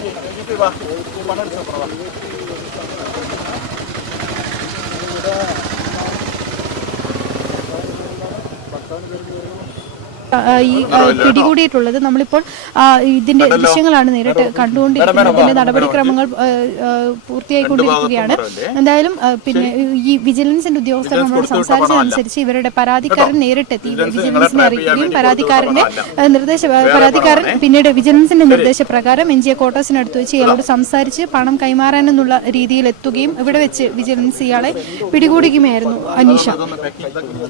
Ini Pak, umpanan bisa berapa? ഈ പിടികൂടിയിട്ടുള്ളത് നമ്മളിപ്പോൾ ഇതിന്റെ ദൃശ്യങ്ങളാണ് നേരിട്ട് കണ്ടുകൊണ്ടിരിക്കുന്നത്. ഇതിന്റെ നടപടിക്രമങ്ങൾ പൂർത്തിയായിക്കൊണ്ടിരിക്കുകയാണ്. എന്തായാലും പിന്നെ ഈ വിജിലൻസിന്റെ ഉദ്യോഗസ്ഥർ നമ്മളോട് സംസാരിച്ചതനുസരിച്ച് ഇവരുടെ പരാതിക്കാരൻ നേരിട്ടെത്തി. വിജിലൻസിനെ അറിയിക്കുകയും പരാതിക്കാരന്റെ നിർദ്ദേശ പരാതിക്കാരൻ പിന്നീട് വിജിലൻസിന്റെ നിർദ്ദേശപ്രകാരം എൻ ജി എ ക്വാർട്ടേഴ്സിനടുത്ത് വെച്ച് ഇയാളോട് സംസാരിച്ച് പണം കൈമാറാനെന്നുള്ള രീതിയിൽ എത്തുകയും ഇവിടെ വെച്ച് വിജിലൻസ് ഇയാളെ പിടികൂടുകയുമായിരുന്നു അനീഷ.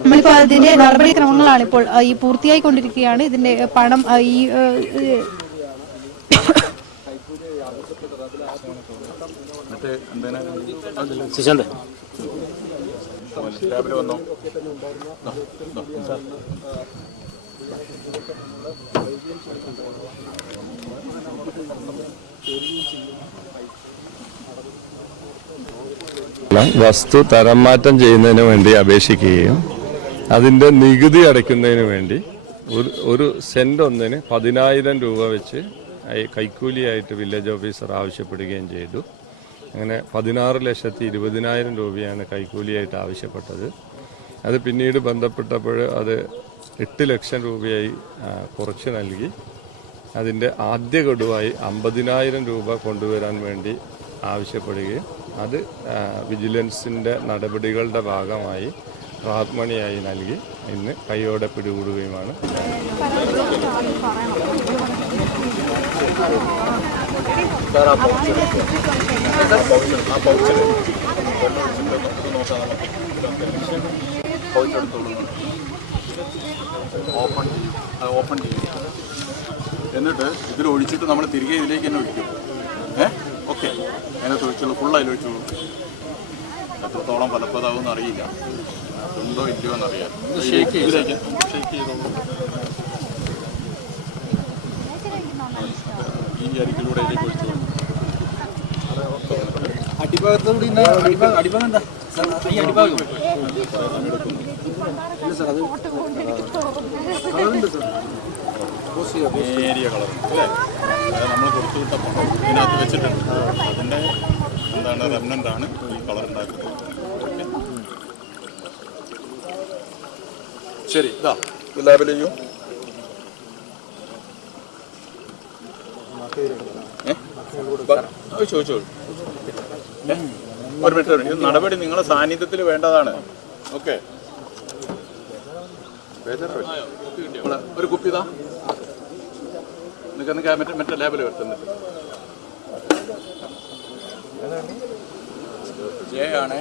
നമ്മളിപ്പോൾ അതിന്റെ നടപടിക്രമങ്ങളാണ് ഇപ്പോൾ ഈ ഈ പൂർത്തിയായിക്കൊണ്ടിരിക്കുകയാണ് ഇതിന്റെ പണം ഈ രാവിലെ വന്നോ? വസ്തു തരം മാറ്റം ചെയ്യുന്നതിന് വേണ്ടി അപേക്ഷിക്കുകയും അതിന്റെ നികുതി അടയ്ക്കുന്നതിന് വേണ്ടി ഒരു ഒരു സെന്റ് ഒന്നിന് പതിനായിരം രൂപ വെച്ച് കൈക്കൂലിയായിട്ട് വില്ലേജ് ഓഫീസർ ആവശ്യപ്പെടുകയും ചെയ്തു. അങ്ങനെ പതിനാറ് ലക്ഷത്തി ഇരുപതിനായിരം രൂപയാണ് കൈക്കൂലിയായിട്ട് ആവശ്യപ്പെട്ടത്. അത് പിന്നീട് ബന്ധപ്പെട്ടപ്പോൾ അത് എട്ട് ലക്ഷം രൂപയായി കുറച്ച് നൽകി. അതിന്റെ ആദ്യ ഗഡുവായി അമ്പതിനായിരം രൂപ കൊണ്ടുവരാൻ വേണ്ടി ആവശ്യപ്പെടുകയും അത് വിജിലൻസിന്റെ നടപടികളുടെ ഭാഗമായി റാത്മണിയായി നൽകി ഇന്ന് കൈയോടെ പിടികൂടുകയുമാണ്. ഓപ്പൺ ഓപ്പൺ ചെയ്യും എന്നിട്ട് ഇതിൽ ഒഴിച്ചിട്ട് നമ്മൾ തിരികെ ഇതിലേക്ക് തന്നെ ഒഴിക്കും. ഏ? ഓക്കെ. അതിനകത്ത് ഒഴിച്ചുള്ളൂ. ഫുൾ ഒഴിച്ചുള്ളൂ ഒഴിച്ചോളൂ എത്രത്തോളം ഫലപ്രദമാവും അറിയില്ല. ഉണ്ടോ ഇല്ലയോ എന്നറിയാം. ഈ അരിക്കിലൂടെ അടിഭാഗത്തോട് അടിഭാഗം എന്താ? ഈ അടിഭാഗം. നേരിയ കളർ. അല്ലേ? അത് നമ്മൾ കൊടുത്തു വിട്ട പണം ഇതിനകത്ത് വെച്ചിട്ടുണ്ട്. അതിന്റെ എന്താണ് റെമനന്റ് ആണ് ഈ കളർ ഉണ്ടാക്കുന്നത്. ശരി ഇതാ. ലേബൽ ചെയ്യൂ ചോദിച്ചോളൂ? ഒരു മിനിറ്റ്. നടപടി നിങ്ങളുടെ സാന്നിധ്യത്തിൽ വേണ്ടതാണ്. ഓക്കെ. ഒരു കുപ്പി നിനക്ക് മറ്റേ മറ്റേ ലേബൽ വരുത്തുന്നില്ല ജയ ആണേ